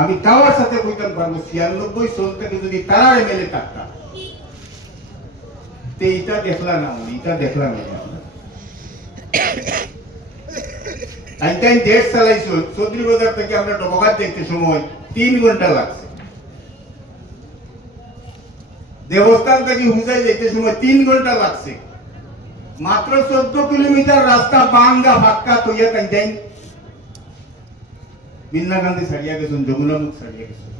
আমি তাওয়ার সাথে কইতাম পারবো 96 সন থেকে যদি তারা এমএলএ থাকতাম তে এটা দেখলা না এটা দেখলা না আইটাই ডেট চালাইছো চৌধুরী বাজার থেকে আমরা ডবঘাট দেখতে সময় 3 ঘন্টা লাগছে দেবস্থান থেকে হুজাই যেতে সময় 3 ঘন্টা লাগছে মাত্র 14 কিলোমিটার রাস্তা বাঙ্গা ফাক্কা তৈয়া তাই বিন্না গান্ধী ছাড়িয়া গেছেন যমুনামুখ ছাড়িয়া গেছেন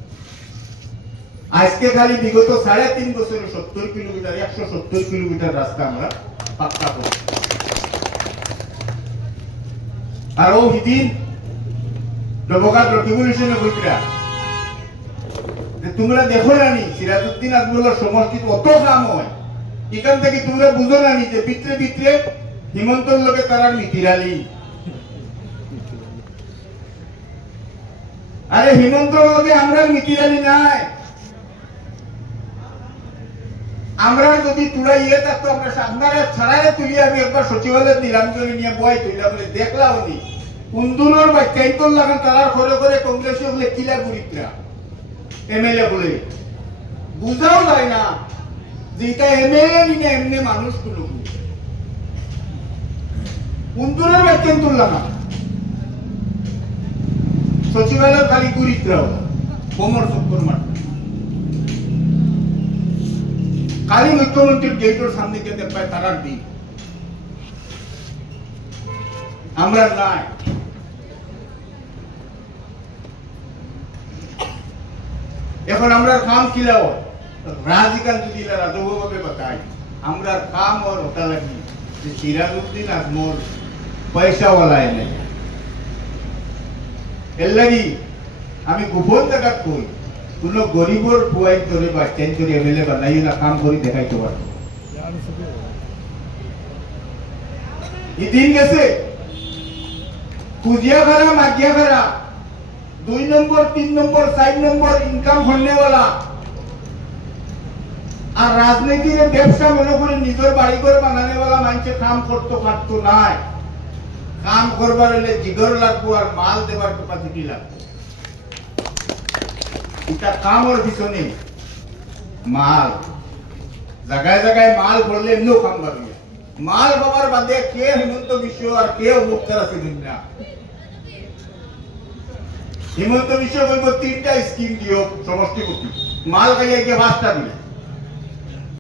আজকে খালি বিগত 3.5 বছরে 70 কিলোমিটার 170 কিলোমিটার রাস্তা আমরা পাক্কা করছি আর ও হিদিন ডবঘাট রেভলিউশনে হইতরা যে তোমরা দেখো নানি সিরাজউদ্দিন আজমলের সমষ্টিতে অত কাম হয় এখান থেকে তোমরা বুঝো নানি যে ভিতরে ভিতরে হিমন্তর লোকে তারা মিতিরালি আরে হিমন্তর লোকে আমরা মিতিরালি নাই আমরা যদি তোরা ইয়ে থাকতো আমরা আপনারা ছাড়ারে তুলি আমি একবার সচিবালয় নিলামজনী নিয়ে বই তুইলা বলে দেখলাম নি কুন্দুলোর বাচ্চাই তোর লাগান তারা ঘরে ঘরে কংগ্রেসে বলে কিলা গুরিতরা এমএলএ বলে বুঝাও যায় না যে এটা এমএলএ নিয়ে এমনি মানুষ গুলো কুন্দুলোর বাচ্চাই তোর লাগান সচিবালয় খালি গুরিতরা কোমর চক্কর মারত খালি মুখ্যমন্ত্রীর গেটের সামনে গিয়ে দেখবাই তারার দিন আমরা নাই এখন আমরা কাম কিলাও রাজিকাল যদি রাজভাবে বাতাই আমরা কাম আর ওটা লাগি যে সিরাজউদ্দিন আজমল পয়সাওয়ালা এনে এর লাগি আমি গোপন জায়গা কই কোন গরিবর পুয়াই তোরে বা চেঞ্চুরি এমএলএ বানাই না কাম করি দেখাইতে পারবো দিন গেছে কুজিয়া খারা মাগিয়া খারা 2 নম্বর 3 নম্বর 4 নম্বর ইনকাম হন্নেওয়ালা আর রাজনীতির ব্যবসা মনে করে নিজের বাড়ি করে বানানেওয়ালা মানুষের কাম করতে পারতো নাই কাম করবার হলে জিগর লাগবো আর মাল দেবার ক্যাপাসিটি লাগবে এটা কামর পিছনে মাল জায়গায় জায়গায় মাল পড়লে এমনিও কাম পারবে মাল বাবার বাদে কে হিমন্ত বিশ্ব আর কে মুক্তার আছে দুনিয়া হিমন্ত বিশ্ব বলবো 3টা স্কিম দিও সমষ্টিপতি মাল গাইয়া গিয়ে 5টা দিবে